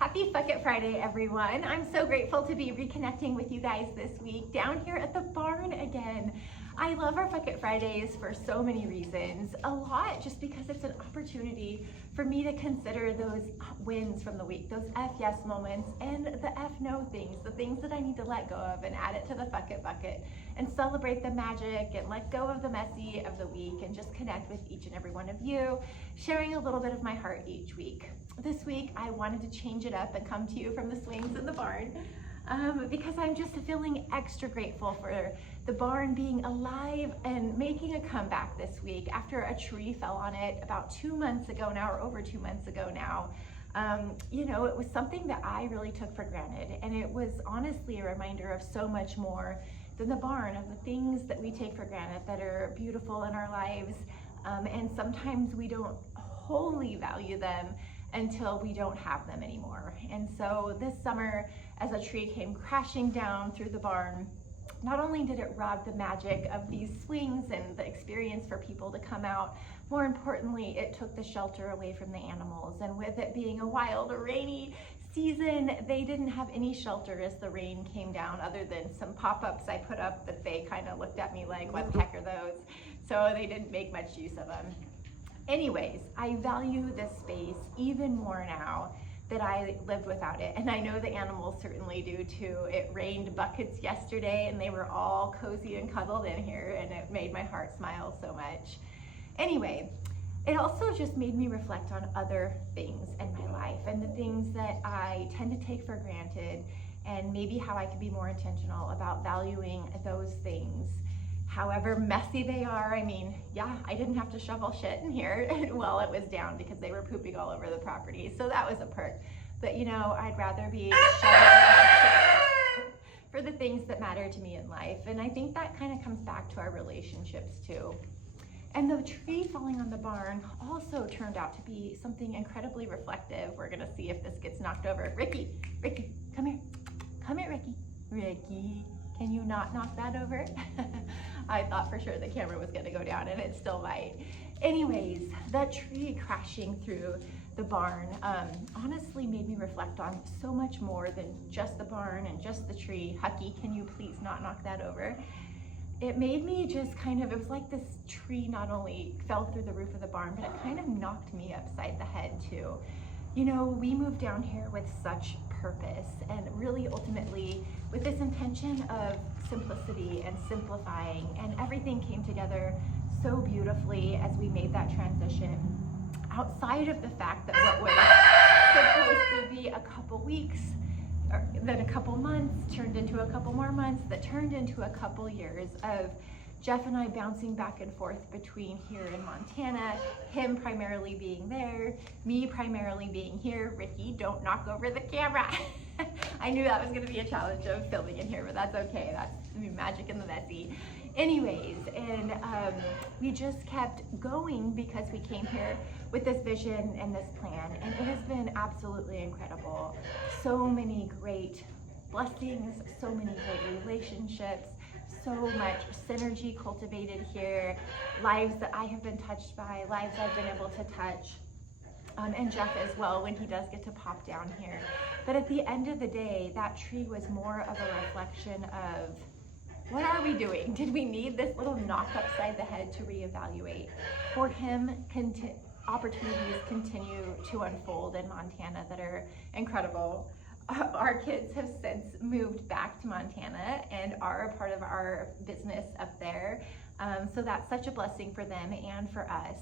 Happy Fuck It Friday, everyone. I'm so grateful to be reconnecting with you guys this week down here at the barn again. I love our Fuck It Fridays for so many reasons. A lot just because it's an opportunity for me to consider those wins from the week, those F yes moments and the F no things, the things that I need to let go of and add it to the Fuck It bucket and celebrate the magic and let go of the messy of the week and just connect with each and every one of you, sharing a little bit of my heart each week. This week, I wanted to change it up and come to you from the swings in the barn because I'm just feeling extra grateful for the barn being alive and making a comeback this week after a tree fell on it about 2 months ago now, or over 2 months ago now. It was something that I really took for granted, and it was honestly a reminder of so much more than the barn, of the things that we take for granted that are beautiful in our lives, and sometimes we don't wholly value them until we don't have them anymore. And so this summer, as a tree came crashing down through the barn, not only did it rob the magic of these swings and the experience for people to come out, more importantly, it took the shelter away from the animals. And with it being a wild, rainy season, they didn't have any shelter as the rain came down, other than some pop-ups I put up that they kind of looked at me like, what the heck are those? So they didn't make much use of them. Anyways, I value this space even more now that I lived without it. And I know the animals certainly do too. It rained buckets yesterday and they were all cozy and cuddled in here, and it made my heart smile so much. Anyway, it also just made me reflect on other things in my life and the things that I tend to take for granted, and maybe how I could be more intentional about valuing those things, however messy they are. I mean, yeah, I didn't have to shovel shit in here while it was down because they were pooping all over the property. So that was a perk. But I'd rather be shoveling shit for the things that matter to me in life. And I think that kind of comes back to our relationships too. And the tree falling on the barn also turned out to be something incredibly reflective. We're gonna see if this gets knocked over. Ricky, come here. Come here, Ricky. Ricky, can you not knock that over? I thought for sure the camera was gonna go down, and it still might. Anyways, that tree crashing through the barn honestly made me reflect on so much more than just the barn and just the tree. Hucky, can you please not knock that over? It made me just it was like this tree not only fell through the roof of the barn, but it kind of knocked me upside the head too. We moved down here with such purpose, and really ultimately with this intention of simplicity and simplifying, and everything came together so beautifully as we made that transition, outside of the fact that what was supposed to be a couple weeks, or then a couple months, turned into a couple more months, that turned into a couple years of Jeff and I bouncing back and forth between here and Montana, him primarily being there, me primarily being here. Ricky, don't knock over the camera. I knew that was gonna be a challenge of filming in here, but that's okay. That's the magic in the messy. Anyways, and we just kept going because we came here with this vision and this plan, and it has been absolutely incredible. So many great blessings, so many great relationships, so much synergy cultivated here, lives that I have been touched by, lives I've been able to touch, and Jeff as well when he does get to pop down here. But at the end of the day, that tree was more of a reflection of, what are we doing? Did we need this little knock upside the head to reevaluate? For him, opportunities continue to unfold in Montana that are incredible. Our kids have since moved back to Montana and are a part of our business up there. So that's such a blessing for them and for us.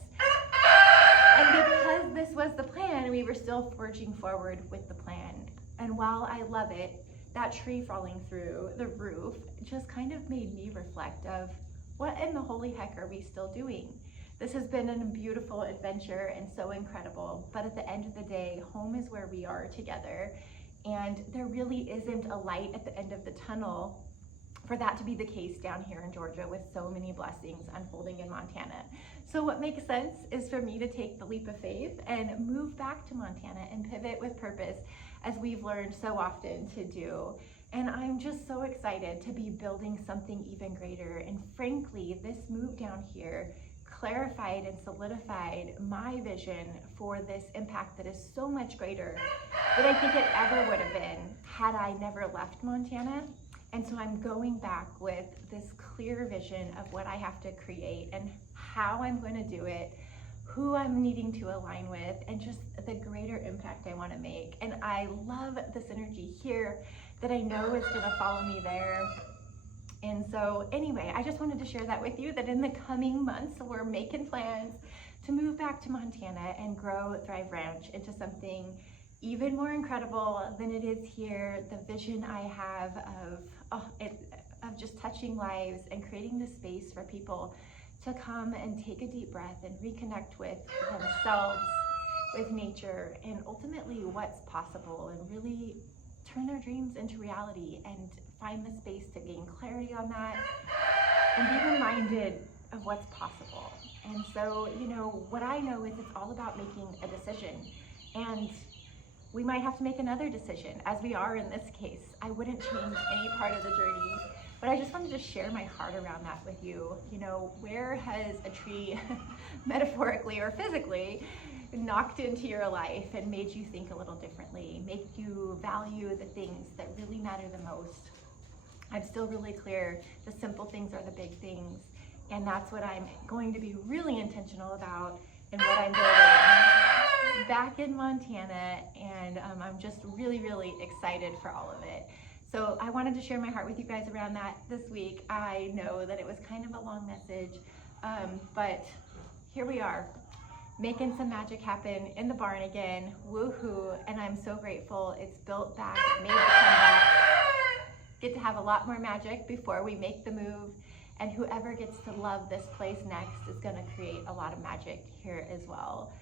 And because this was the plan, we were still forging forward with the plan. And while I love it, that tree falling through the roof just kind of made me reflect of, what in the holy heck are we still doing? This has been a beautiful adventure and so incredible, but at the end of the day, home is where we are together. And there really isn't a light at the end of the tunnel for that to be the case down here in Georgia with so many blessings unfolding in Montana. So what makes sense is for me to take the leap of faith and move back to Montana and pivot with purpose, as we've learned so often to do. And I'm just so excited to be building something even greater. And frankly, this move down here clarified and solidified my vision for this impact that is so much greater than I think it ever would have been had I never left Montana. And so I'm going back with this clear vision of what I have to create and how I'm going to do it, who I'm needing to align with, and just the greater impact I want to make. And I love this energy here that I know is going to follow me there. And so anyway, I just wanted to share that with you, that in the coming months, we're making plans to move back to Montana and grow Thrive Ranch into something even more incredible than it is here. The vision I have of just touching lives and creating the space for people to come and take a deep breath and reconnect with themselves, with nature, and ultimately what's possible, and really turn their dreams into reality and find the space to gain clarity on that and be reminded of what's possible. And so, you know, what I know is it's all about making a decision, and we might have to make another decision, as we are in this case. I wouldn't change any part of the journey, but I just wanted to share my heart around that with you. You know, where has a tree, metaphorically or physically, knocked into your life and made you think a little differently, make you value the things that really matter the most? I'm still really clear the simple things are the big things, and that's what I'm going to be really intentional about in what I'm building back in Montana. And I'm just really, really excited for all of it. So I wanted to share my heart with you guys around that this week. I know that it was kind of a long message, but here we are, making some magic happen in the barn again. Woohoo! And I'm so grateful it's built back, it made the comeback. Get to have a lot more magic before we make the move, and whoever gets to love this place next is going to create a lot of magic here as well.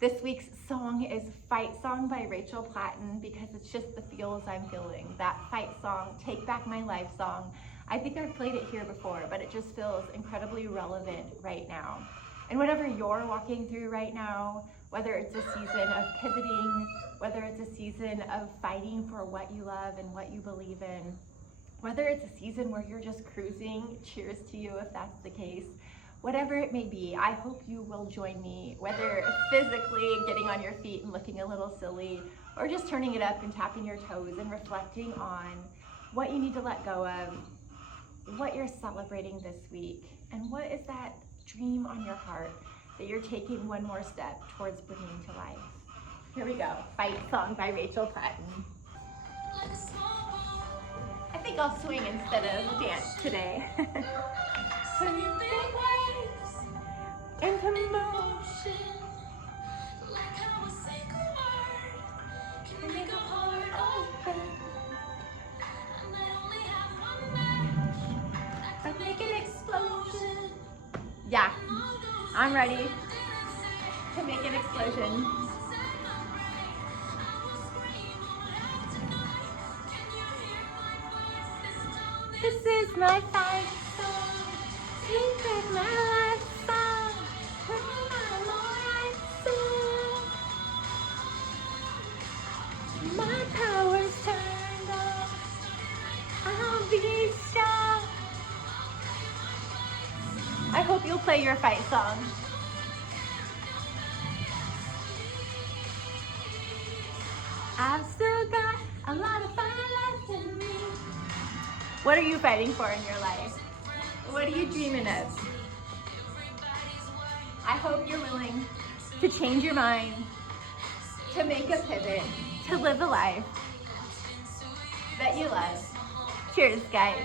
This week's song is Fight Song by Rachel Platten, because it's just the feels I'm feeling. That fight song, Take Back My Life song. I think I've played it here before, but it just feels incredibly relevant right now. And whatever you're walking through right now, whether it's a season of pivoting, whether it's a season of fighting for what you love and what you believe in, whether it's a season where you're just cruising, cheers to you if that's the case. Whatever it may be, I hope you will join me, whether physically getting on your feet and looking a little silly, or just turning it up and tapping your toes and reflecting on what you need to let go of, what you're celebrating this week, and what is that dream on your heart that you're taking one more step towards bringing to life. Here we go, Fight Song by Rachel Platten. I think I'll swing instead of dance today. Turn your big waves into motion, like how a single word can make a heart open, and I only have one match that can make an explosion. Yeah, I'm ready to make an explosion. This is my fight song, take back my life song, turn my light song. My power's turned on, I'll be strong. I hope you'll play your fight song. I've still got a lot of fire left in me. What are you fighting for in your life? What are you dreaming of? I hope you're willing to change your mind, to make a pivot, to live a life that you love. Cheers, guys.